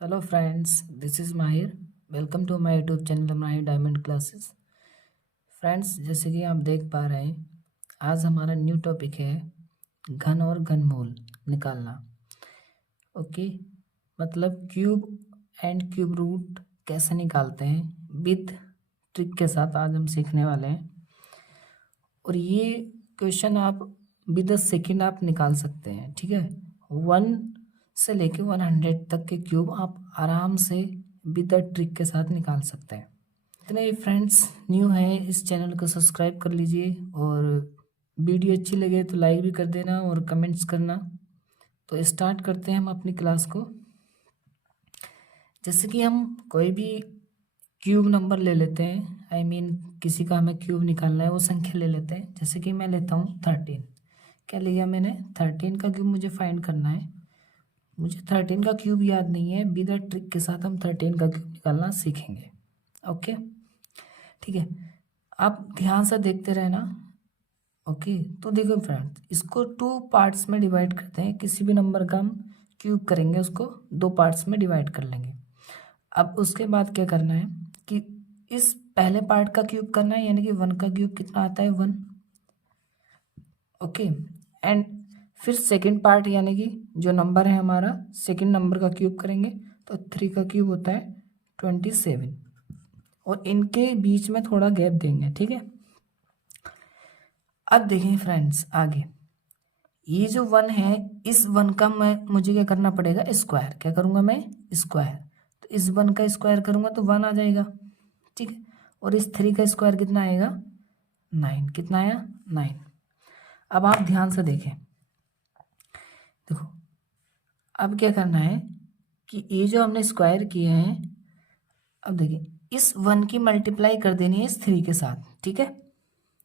Hello friends, this is Mahir. Welcome to my YouTube channel Mahir diamond classes. Friends, जैसे कि आप देख पा रहे हैं, आज हमारा न्यू टॉपिक है घन और घनमूल निकालना। ओके, मतलब क्यूब एंड क्यूब रूट कैसे निकालते हैं विद ट्रिक के साथ आज हम सीखने वाले हैं। और ये क्वेश्चन आप विद अ सेकेंड आप निकाल सकते हैं। ठीक है, 1 से लेके 100 तक के क्यूब आप आराम से विद द ट्रिक के साथ निकाल सकते हैं। इतने फ्रेंड्स न्यू हैं इस चैनल को सब्सक्राइब कर लीजिए, और वीडियो अच्छी लगे तो लाइक भी कर देना और कमेंट्स करना। तो स्टार्ट करते हैं हम अपनी क्लास को। जैसे कि हम कोई भी क्यूब नंबर ले लेते हैं, किसी का हमें क्यूब निकालना है, वो संख्या ले लेते हैं। जैसे कि मैं लेता हूँ 13। क्या लिया मैंने? 13 का क्यूब मुझे फाइंड करना है। मुझे 13 का क्यूब याद नहीं है, विद द ट्रिक के साथ हम 13 का क्यूब निकालना सीखेंगे। ओके, ठीक है, आप ध्यान से देखते रहना। ओके, तो देखो फ्रेंड्स, इसको 2 पार्ट्स में डिवाइड करते हैं। किसी भी नंबर का हम क्यूब करेंगे, उसको 2 पार्ट्स में डिवाइड कर लेंगे। अब उसके बाद क्या करना है कि इस पहले पार्ट का क्यूब करना है, यानी कि 1 का क्यूब कितना आता है? 1। ओके, एंड फिर सेकंड पार्ट, यानी कि जो नंबर है हमारा, सेकंड नंबर का क्यूब करेंगे तो 3 का क्यूब होता है 27। और इनके बीच में थोड़ा गैप देंगे। ठीक है, अब देखें फ्रेंड्स आगे, ये जो 1 है, इस 1 का मुझे क्या करना पड़ेगा? स्क्वायर। क्या करूँगा मैं? स्क्वायर। तो इस 1 का स्क्वायर करूँगा तो 1 आ जाएगा। ठीक है, और इस 3 का स्क्वायर कितना आएगा? 9। कितना आया? 9। अब आप ध्यान से देखें, देखो अब क्या करना है कि ये जो हमने स्क्वायर किए हैं, अब देखिए इस 1 की मल्टीप्लाई कर देनी है इस 3 के साथ। ठीक है,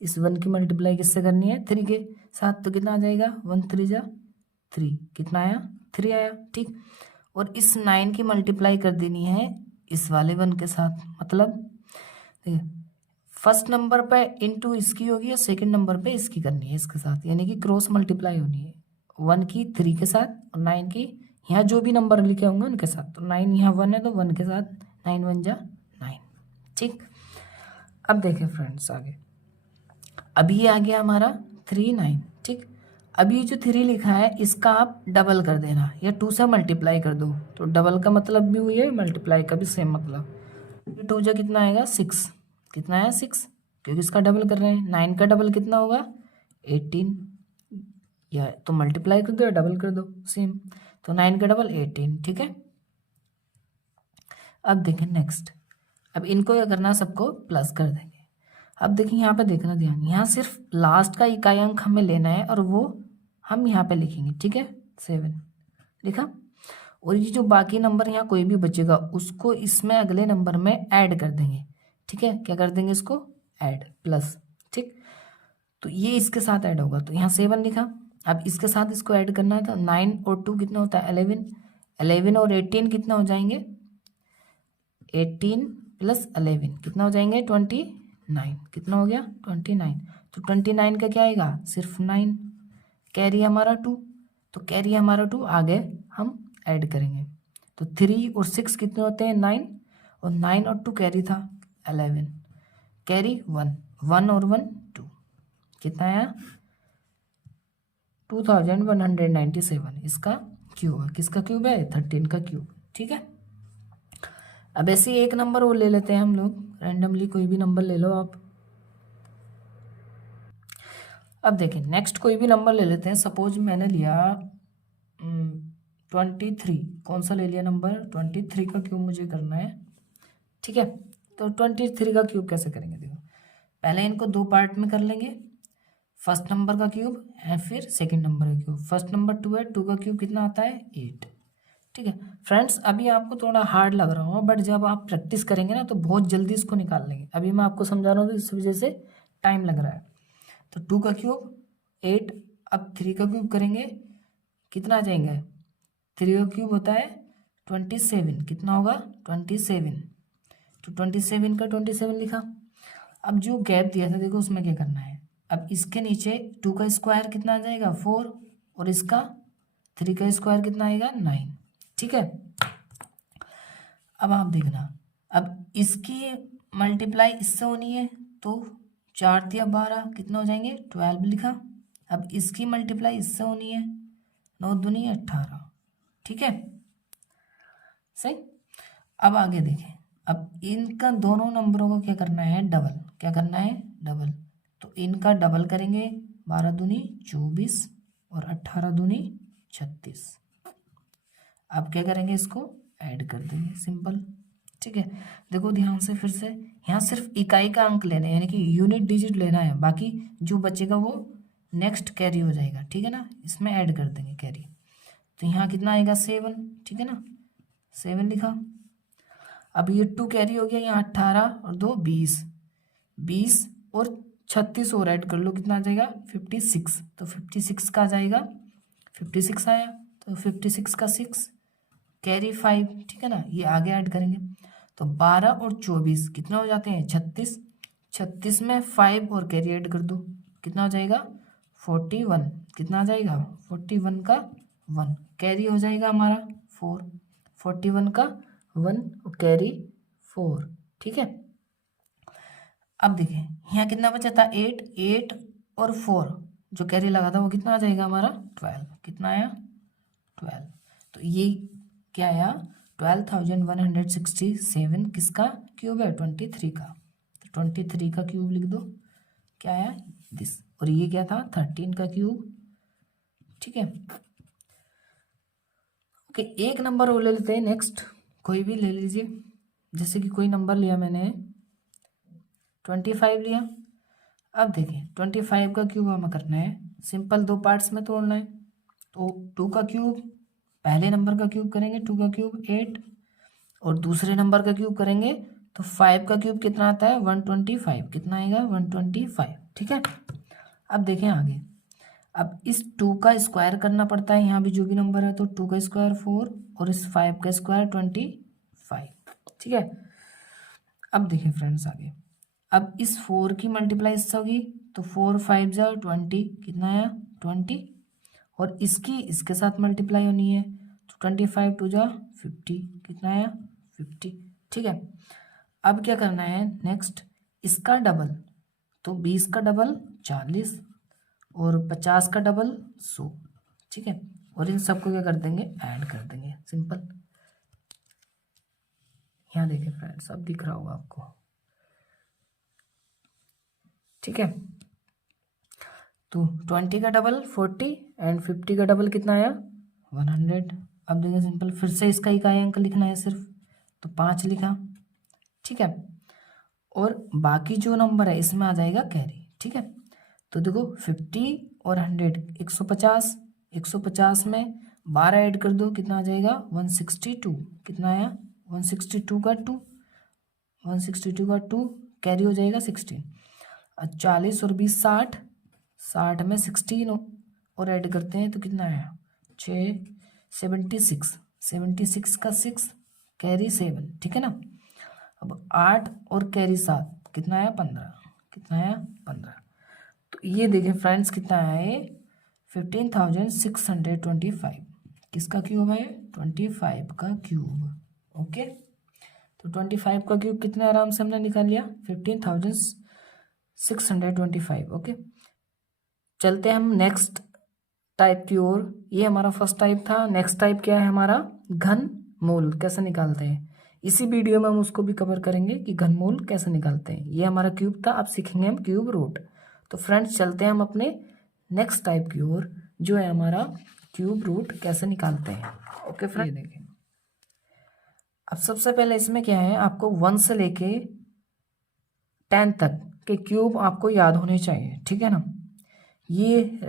इस 1 की मल्टीप्लाई किससे करनी है? 3 के साथ। तो कितना आ जाएगा? 1 3 जा 3। कितना आया? 3 आया। ठीक, और इस 9 की मल्टीप्लाई कर देनी है इस वाले 1 के साथ। मतलब देखिए, फर्स्ट नंबर पे इनटू इसकी होगी और सेकंड नंबर पे इसकी करनी है इसके साथ, यानी कि क्रॉस मल्टीप्लाई होनी है। 1 की 3 के साथ और 9 की यहाँ जो भी नंबर लिखे होंगे उनके साथ। तो 9 यहाँ 1 है तो 1 के साथ 9 1 जा 9। ठीक, अब देखें फ्रेंड्स आगे, अभी ये आ गया हमारा 3 9। ठीक, अभी जो 3 लिखा है इसका आप डबल कर देना या 2 से मल्टीप्लाई कर दो। तो डबल का मतलब भी हुई है, मल्टीप्लाई का भी सेम मतलब। 2 जा कितना आएगा? 6। कितना आया? 6, क्योंकि इसका डबल कर रहे हैं। 9 का डबल कितना होगा? 18। या तो मल्टीप्लाई कर दो या डबल कर दो, सेम। तो 9 का डबल 18। ठीक है, अब देखें नेक्स्ट, अब इनको क्या करना है? सबको प्लस कर देंगे। अब देखिए यहाँ पे देखना ध्यान, यहाँ सिर्फ लास्ट का इकाई अंक हमें लेना है और वो हम यहाँ पे लिखेंगे। ठीक है, 7 लिखा। और ये जो बाकी नंबर यहाँ कोई भी बचेगा उसको इसमें अगले नंबर में ऐड कर देंगे। ठीक है, क्या कर देंगे? इसको ऐड, प्लस। ठीक, तो ये इसके साथ ऐड होगा, तो यहाँ 7 लिखा। अब इसके साथ इसको ऐड करना है तो 9 और 2 कितना होता है? 11। 11 और 18 कितना हो जाएंगे? 18 प्लस 11 कितना हो जाएंगे? 29। कितना हो गया? 29। तो 29 का क्या आएगा? सिर्फ 9। कैरी हमारा 2, तो कैरी हमारा 2 आगे हम ऐड करेंगे। तो 3 और 6 कितने होते हैं? 9। और 9 और 2 कैरी था 11। कैरी 1, 1 और 1 2। कितना आया? 2197। इसका क्यूब है। किसका क्यूब है? 13 का क्यूब। ठीक है, अब ऐसे ही एक नंबर और ले लेते हैं हम लोग, रैंडमली कोई भी नंबर ले लो आप। अब देखें नेक्स्ट कोई भी नंबर ले लेते हैं। सपोज मैंने लिया 23। कौन सा ले लिया नंबर? 23 का क्यूब मुझे करना है। ठीक है, तो 23 का क्यूब कैसे करेंगे? देखो, पहले इनको 2 पार्ट में कर लेंगे। फर्स्ट नंबर का क्यूब है, फिर सेकंड नंबर का क्यूब। फर्स्ट नंबर 2 है, 2 का क्यूब कितना आता है? 8। ठीक है फ्रेंड्स, अभी आपको थोड़ा हार्ड लग रहा होगा, बट जब आप प्रैक्टिस करेंगे ना तो बहुत जल्दी इसको निकाल लेंगे। अभी मैं आपको समझा रहा हूँ तो इस वजह से टाइम लग रहा है। तो 2 का क्यूब 8। अब 3 का क्यूब करेंगे, कितना आ जाएंगे? 3 का क्यूब होता है 27। कितना होगा? 27। तो 27 का 27 लिखा। अब जो गैप दिया था देखो, उसमें क्या करना है? अब इसके नीचे 2 का स्क्वायर कितना आ जाएगा? 4। और इसका 3 का स्क्वायर कितना आएगा? 9। ठीक है, अब आप देखना, अब इसकी मल्टीप्लाई इससे होनी है तो 4 तिया 12 कितना हो जाएंगे 12 लिखा। अब इसकी मल्टीप्लाई इससे होनी है 9 दूनी 18, ठीक है सही। अब आगे देखें, अब इनका दोनों नंबरों को क्या करना है डबल, क्या करना है डबल, तो इनका डबल करेंगे 12 दूनी 24 और 18 दूनी 36। अब क्या करेंगे इसको ऐड कर देंगे सिंपल, ठीक है। देखो ध्यान से फिर से, यहाँ सिर्फ इकाई का अंक लेना है यानी कि यूनिट डिजिट लेना है, बाकी जो बचेगा वो नेक्स्ट कैरी हो जाएगा, ठीक है ना, इसमें ऐड कर देंगे कैरी। तो यहाँ कितना आएगा 7, ठीक है ना 7 लिखा। अब ये 2 कैरी हो गया, यहाँ 18 और 2 20, 20 और 36 और ऐड कर लो कितना आ जाएगा 56। तो 56 का आ जाएगा 56 आया, तो 56 का 6 कैरी 5, ठीक है ना, ये आगे ऐड करेंगे। तो 12 और 24 कितना हो जाते हैं 36, 36 में 5 और कैरी ऐड कर दो कितना हो जाएगा 41, कितना आ जाएगा 41 का 1 कैरी हो जाएगा हमारा 4, 41 का 1 और कैरी 4, ठीक है। अब देखिए यहाँ कितना बचा था 8, 8 और 4 जो कैरी लगा था वो कितना आ जाएगा हमारा 12, कितना आया 12। तो ये क्या आया 12,167 किसका क्यूब है 23 का, तो 23 का क्यूब लिख दो, क्या आया दिस। और ये क्या था 13 का क्यूब, ठीक है। ओके एक नंबर और ले लेते हैं नेक्स्ट, कोई भी ले लीजिए, जैसे कि कोई नंबर लिया मैंने 25 लिया। अब देखिए 25 का क्यूब हमें करना है सिंपल, 2 पार्ट्स में तोड़ना है। तो 2 का क्यूब पहले नंबर का क्यूब करेंगे 2 का क्यूब 8, और दूसरे नंबर का क्यूब करेंगे तो 5 का क्यूब कितना आता है 125, कितना आएगा 125, ठीक है। अब देखें आगे, अब इस 2 का स्क्वायर करना पड़ता है, यहाँ भी जो भी नंबर है, तो 2 का स्क्वायर 4 और इस 5 का स्क्वायर 25, ठीक है। अब देखिए फ्रेंड्स आगे, अब इस 4 की मल्टीप्लाई इससे होगी तो 4 5 जा 20, कितना आया 20, और इसकी इसके साथ मल्टीप्लाई होनी है तो 25 2 जा 50, कितना आया 50, ठीक है। अब क्या करना है नेक्स्ट, इसका डबल, तो 20 का डबल 40 और 50 का डबल 100, ठीक है। और इन सबको क्या कर देंगे ऐड कर देंगे सिंपल। यहाँ देखिए फ्रेंड्स अब दिख रहा होगा आपको, ठीक है। तो 20 का डबल 40 एंड 50 का डबल कितना आया 100। अब देखिए सिंपल, फिर से इसका इकाई अंक लिखना है सिर्फ, तो 5 लिखा, ठीक है। और बाकी जो नंबर है इसमें आ जाएगा कैरी, ठीक है। तो देखो 50 और 100 150, 150 में 12 ऐड कर दो कितना आ जाएगा 162, कितना आया 162 का 2, 162 का 2 कैरी हो जाएगा 16। 40 और 20 60, 60 में 16 और ऐड करते हैं तो कितना आया 6, 76, 76 का 6 कैरी 7, ठीक है ना। अब 8 और कैरी 7 कितना आया 15, कितना आया 15। तो ये देखें फ्रेंड्स कितना आया है 15,625, किसका क्यूब है 25 का क्यूब, ओके। तो 25 का क्यूब कितना आराम से हमने निकाल लिया 15,625, ओके। चलते हैं हम नेक्स्ट टाइप की ओर, ये हमारा फर्स्ट टाइप था। नेक्स्ट टाइप क्या है हमारा घन मूल कैसे निकालते हैं, इसी वीडियो में हम उसको भी कवर करेंगे कि घनमूल कैसे निकालते हैं। ये हमारा क्यूब था, अब सीखेंगे हम क्यूब रूट। तो फ्रेंड्स चलते हैं हम अपने नेक्स्ट टाइप की ओर, जो है हमारा क्यूब रूट कैसे निकालते हैं, ओके फ्रेंड। ये देखें अब सबसे पहले इसमें क्या है, आपको 1 से लेके 10 तक के क्यूब आपको याद होने चाहिए, ठीक है ना। ये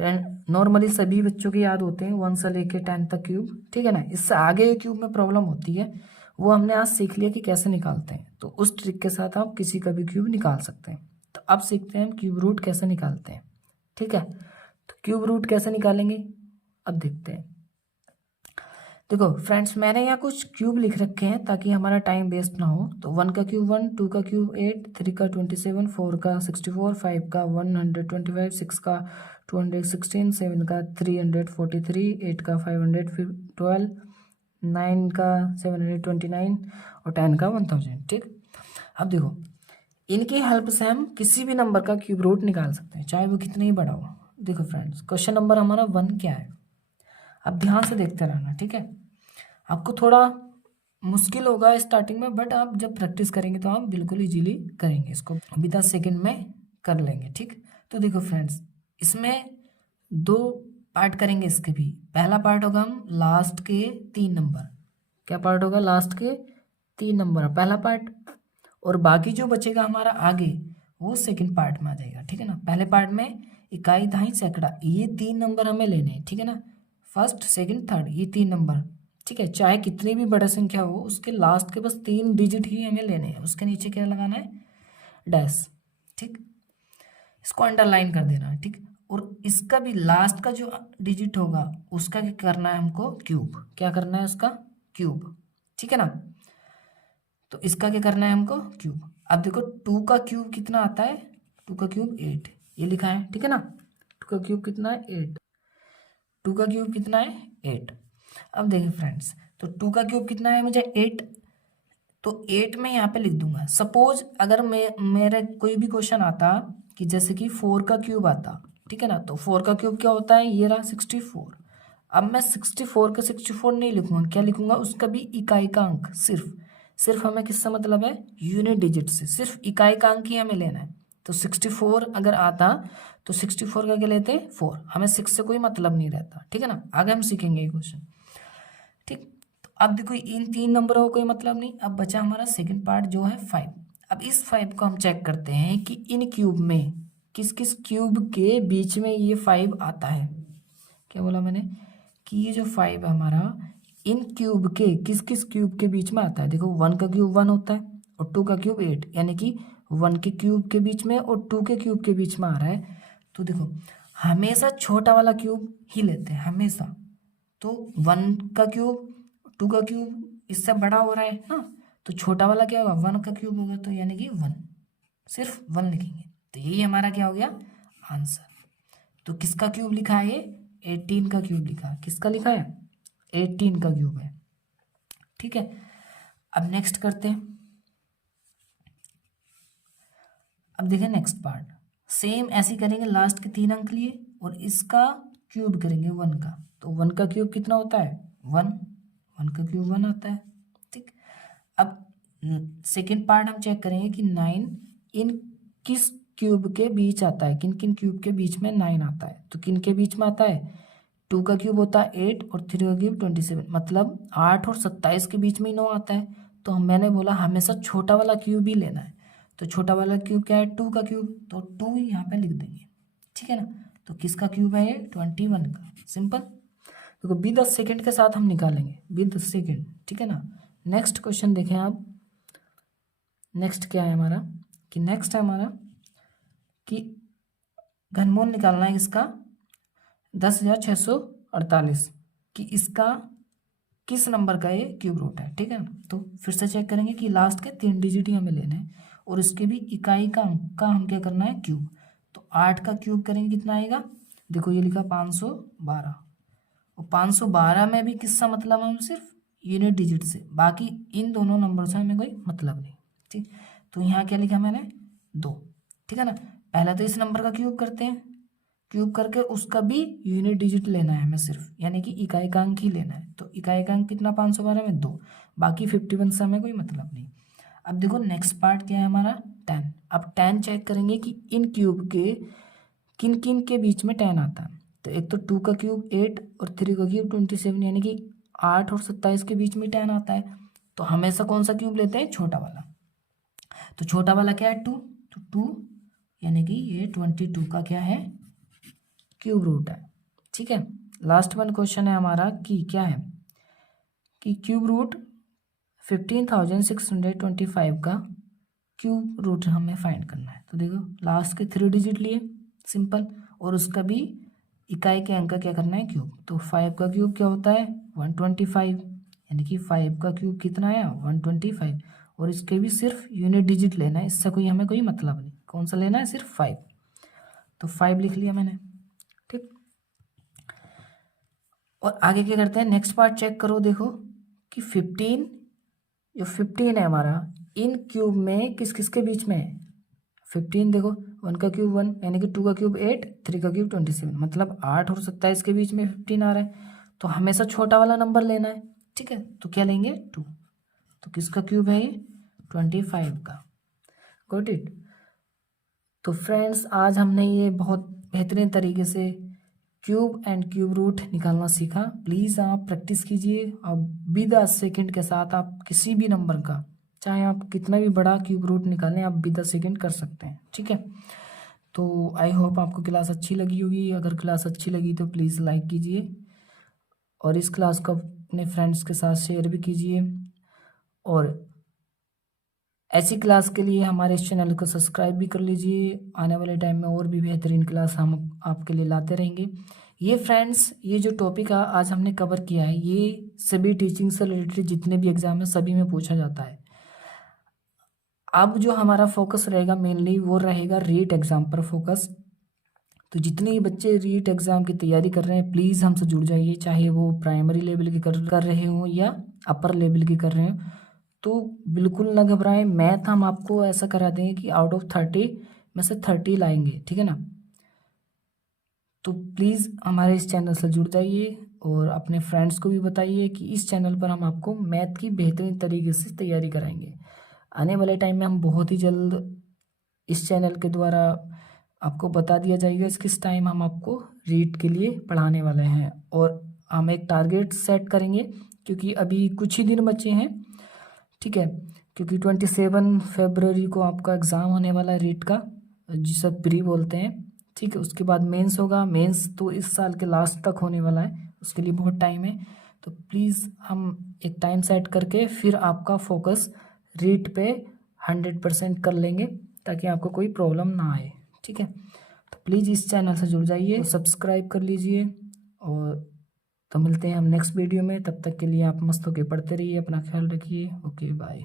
नॉर्मली सभी बच्चों के याद होते हैं 1 से लेके 10 तक क्यूब, ठीक है ना। इससे आगे क्यूब में प्रॉब्लम होती है, वो हमने आज सीख लिया कि कैसे निकालते हैं, तो उस ट्रिक के साथ आप किसी का भी क्यूब निकाल सकते हैं। तो अब सीखते हैं हम क्यूब रूट कैसे निकालते हैं, ठीक है। तो क्यूब रूट कैसे निकालेंगे अब देखते हैं। देखो फ्रेंड्स मैंने यहाँ कुछ क्यूब लिख रखे हैं ताकि हमारा टाइम वेस्ट ना हो। तो 1 का क्यूब 1, 2 का क्यूब 8, 3 का 27, 4 का 64, 5 का 125, 6 का 216, 7 का 343, 8 का 512, 9 का 729 और 10 का 1000। ठीक, अब देखो इनकी हेल्प से हम किसी भी नंबर का क्यूब रूट निकाल सकते हैं, चाहे वो कितना ही बड़ा हो। देखो फ्रेंड्स, क्वेश्चन नंबर हमारा 1 क्या है, अब ध्यान से देखते रहना। ठीक है, आपको थोड़ा मुश्किल होगा स्टार्टिंग में, बट आप जब प्रैक्टिस करेंगे तो आप बिल्कुल इजीली करेंगे इसको, अभी 10 सेकेंड में कर लेंगे। ठीक, तो देखो फ्रेंड्स, इसमें 2 पार्ट करेंगे इसके भी। पहला पार्ट होगा हम लास्ट के 3 नंबर, क्या पार्ट होगा, लास्ट के 3 नंबर पहला पार्ट, और बाकी जो बचेगा हमारा आगे वो सेकंड पार्ट में आ जाएगा। ठीक है ना, पहले पार्ट में इकाई, दहाई, सैकड़ा, ये 3 नंबर हमें लेने हैं। ठीक है ना, फर्स्ट सेकंड थर्ड, ये 3 नंबर। ठीक है, चाहे कितनी भी बड़ा संख्या हो, उसके लास्ट के बस 3 डिजिट ही हमें लेने हैं, उसके नीचे क्या लगाना है, डैश। ठीक, इसको अंडरलाइन कर देना है। ठीक, और इसका भी लास्ट का जो डिजिट होगा उसका क्या करना है हमको, क्यूब, क्या करना है उसका, क्यूब। ठीक है ना, तो इसका क्या करना है हमको, क्यूब। अब देखो 2 का क्यूब कितना आता है, 2 का क्यूब 8, ये लिखा है। ठीक है ना, 2 का क्यूब कितना है, 8, 2 का क्यूब कितना है, 8। अब देखिए फ्रेंड्स, तो 2 का क्यूब कितना है मुझे, 8, तो 8 में यहाँ पे लिख दूंगा। सपोज अगर मेरे कोई भी क्वेश्चन आता कि जैसे कि 4 का क्यूब आता, ठीक है ना, तो 4 का क्यूब क्या होता है, ये रहा 64। अब मैं 64 का 64 नहीं लिखूंगा, क्या लिखूंगा, उसका भी इकाई का अंक, सिर्फ हमें किससे मतलब है, यूनिट डिजिट से, सिर्फ इकाई का अंक ही हमें लेना है। तो 64 अगर आता तो 64 का क्या लेते, 4, हमें 6 से कोई मतलब नहीं रहता। ठीक है ना, आगे हम सीखेंगे ये क्वेश्चन। ठीक, तो अब देखो इन 3 नंबरों का कोई मतलब नहीं। अब बचा हमारा सेकंड पार्ट जो है 5। अब इस 5 को हम चेक करते हैं कि इन क्यूब में किस किस क्यूब के बीच में ये 5 आता है। क्या बोला मैंने, कि ये जो 5 है हमारा, इन क्यूब के किस किस क्यूब के बीच में आता है। देखो 1 का क्यूब 1 होता है और 2 का क्यूब 8, यानी कि 1 के क्यूब के बीच में और 2 के क्यूब के बीच में आ रहा है। तो देखो हमेशा छोटा वाला क्यूब ही लेते हैं हमेशा। तो 1 का क्यूब 2 का क्यूब इससे बड़ा हो रहा है ना, तो छोटा वाला क्या होगा, 1 का क्यूब होगा, तो यानी कि 1, सिर्फ 1 लिखेंगे। तो यही हमारा क्या हो गया, आंसर। तो किसका क्यूब लिखा है, ये 18 का क्यूब लिखा है। किसका लिखा है, 18 का क्यूब है। ठीक है, अब नेक्स्ट करते हैं। अब देखें नेक्स्ट पार्ट, सेम ऐसे करेंगे, लास्ट के 3 अंक लिए और इसका क्यूब करेंगे 1 का। तो 1 का क्यूब कितना होता है, 1, 1 का क्यूब 1 आता है। ठीक, अब सेकेंड पार्ट हम चेक करेंगे कि 9 इन किस क्यूब के बीच आता है, किन किन क्यूब के बीच में 9 आता है। तो किन के बीच में आता है, 2 का क्यूब होता है 8 और 3 का क्यूब 27, मतलब 8 और 27 के बीच में ही 9 आता है। तो मैंने बोला हमेशा छोटा वाला क्यूब ही लेना है। तो छोटा वाला क्यूब क्या है, 2 का क्यूब, तो 2 यहाँ पे लिख देंगे। ठीक है ना, तो किसका क्यूब है ये, 21 का। सिंपल, देखो 10 सेकेंड के साथ हम निकालेंगे, 10 सेकेंड। ठीक है ना, नेक्स्ट क्वेश्चन देखें आप। नेक्स्ट क्या है हमारा, कि नेक्स्ट है हमारा कि घनमूल निकालना है इसका 10,648, कि इसका किस नंबर का ये क्यूब रूट है। ठीक है ना, तो फिर से चेक करेंगे कि लास्ट के 3 डिजिट ही हमें लेने हैं और इसके भी इकाई का अंक का हम क्या करना है, क्यूब। तो 8 का क्यूब करेंगे कितना आएगा, देखो ये लिखा 512, और 512 में भी किसका मतलब है, हम सिर्फ यूनिट डिजिट से, बाकी इन दोनों नंबर से हमें कोई मतलब नहीं। ठीक, तो यहाँ क्या लिखा मैंने, 2। ठीक है ना, पहला तो इस नंबर का क्यूब करते हैं, क्यूब करके उसका भी यूनिट डिजिट लेना है हमें सिर्फ, यानी कि इकाई का अंक ही लेना है। तो इकाई का अंक कितना, 512 में 2, बाकी 51 से हमें कोई मतलब नहीं। अब देखो नेक्स्ट पार्ट क्या है हमारा, 10। अब 10 चेक करेंगे कि इन क्यूब के किन किन के बीच में 10 आता है। तो एक तो 2 का क्यूब 8 और 3 का क्यूब 27, यानी कि 8 और 27 के बीच में 10 आता है। तो हमेशा कौन सा क्यूब लेते हैं, छोटा वाला। तो छोटा वाला क्या है, 2, तो 2 यानी कि ये 22 का क्या है, क्यूब रूट है। ठीक है, लास्ट वन क्वेश्चन है हमारा कि क्या है, कि क्यूब रूट 15,625 का क्यूब रूट हमें फाइंड करना है। तो देखो लास्ट के 3 डिजिट लिए, सिंपल, और उसका भी इकाई के अंक का क्या करना है, क्यूब। तो 5 का क्यूब क्या होता है, 125, यानी कि 5 का क्यूब कितना आया, 125, और इसके भी सिर्फ यूनिट डिजिट लेना है, इससे कोई हमें कोई मतलब नहीं। कौन सा लेना है, सिर्फ 5। तो 5 लिख लिया मैंने। ठीक, और आगे क्या करते हैं, नेक्स्ट पार्ट चेक करो। देखो कि 15 जो 15 है हमारा इन क्यूब में किस किस के बीच में है। 15 देखो 1 का क्यूब 1 यानी कि 2 का क्यूब 8, 3 का क्यूब 27, मतलब 8 और 27 के बीच में 15 आ रहा है। तो हमेशा छोटा वाला नंबर लेना है, ठीक है। तो क्या लेंगे 2। तो किसका क्यूब है ये 25 का। Got it. तो फ्रेंड्स आज हमने ये बहुत बेहतरीन तरीके से क्यूब एंड क्यूब रूट निकालना सीखा। प्लीज़ आप प्रैक्टिस कीजिए और विद सेकंड के साथ आप किसी भी नंबर का चाहे आप कितना भी बड़ा क्यूब रूट निकालें आप विद सेकंड कर सकते हैं, ठीक है। तो आई होप आपको क्लास अच्छी लगी होगी। अगर क्लास अच्छी लगी तो प्लीज़ लाइक कीजिए और इस क्लास को अपने फ्रेंड्स के साथ शेयर भी कीजिए और ऐसी क्लास के लिए हमारे इस चैनल को सब्सक्राइब भी कर लीजिए। आने वाले टाइम में और भी बेहतरीन क्लास हम आपके लिए लाते रहेंगे। ये फ्रेंड्स ये जो टॉपिक आज हमने कवर किया है ये सभी टीचिंग से रिलेटेड जितने भी एग्जाम है सभी में पूछा जाता है। अब जो हमारा फोकस रहेगा मेनली वो रहेगा रीट एग्ज़ाम पर फोकस। तो जितने भी बच्चे रीट एग्ज़ाम की तैयारी कर रहे हैं प्लीज़ हमसे जुड़ जाइए, चाहे वो प्राइमरी लेवल की कर रहे हों या अपर लेवल की कर रहे हों। तो बिल्कुल ना घबराएं, मैथ हम आपको ऐसा करा देंगे कि आउट ऑफ 30 में से 30 लाएंगे, ठीक है ना। तो प्लीज़ हमारे इस चैनल से जुड़ जाइए और अपने फ्रेंड्स को भी बताइए कि इस चैनल पर हम आपको मैथ की बेहतरीन तरीके से तैयारी कराएंगे। आने वाले टाइम में हम बहुत ही जल्द इस चैनल के द्वारा आपको बता दिया जाएगा किस टाइम हम आपको रीट के लिए पढ़ाने वाले हैं और हम एक टारगेट सेट करेंगे क्योंकि अभी कुछ ही दिन बचे हैं, ठीक है। क्योंकि 27 फरवरी को आपका एग्ज़ाम होने वाला है रीट का जिसे प्री बोलते हैं, ठीक है। उसके बाद मेंस होगा, मेंस तो इस साल के लास्ट तक होने वाला है, उसके लिए बहुत टाइम है। तो प्लीज़ हम एक टाइम सेट करके फिर आपका फोकस रीट पे 100% कर लेंगे ताकि आपको कोई प्रॉब्लम ना आए, ठीक है। तो प्लीज़ इस चैनल से जुड़ जाइए, सब्सक्राइब कर लीजिए और तो मिलते हैं हम नेक्स्ट वीडियो में। तब तक के लिए आप मस्त होके पढ़ते रहिए, अपना ख्याल रखिए। Okay bye.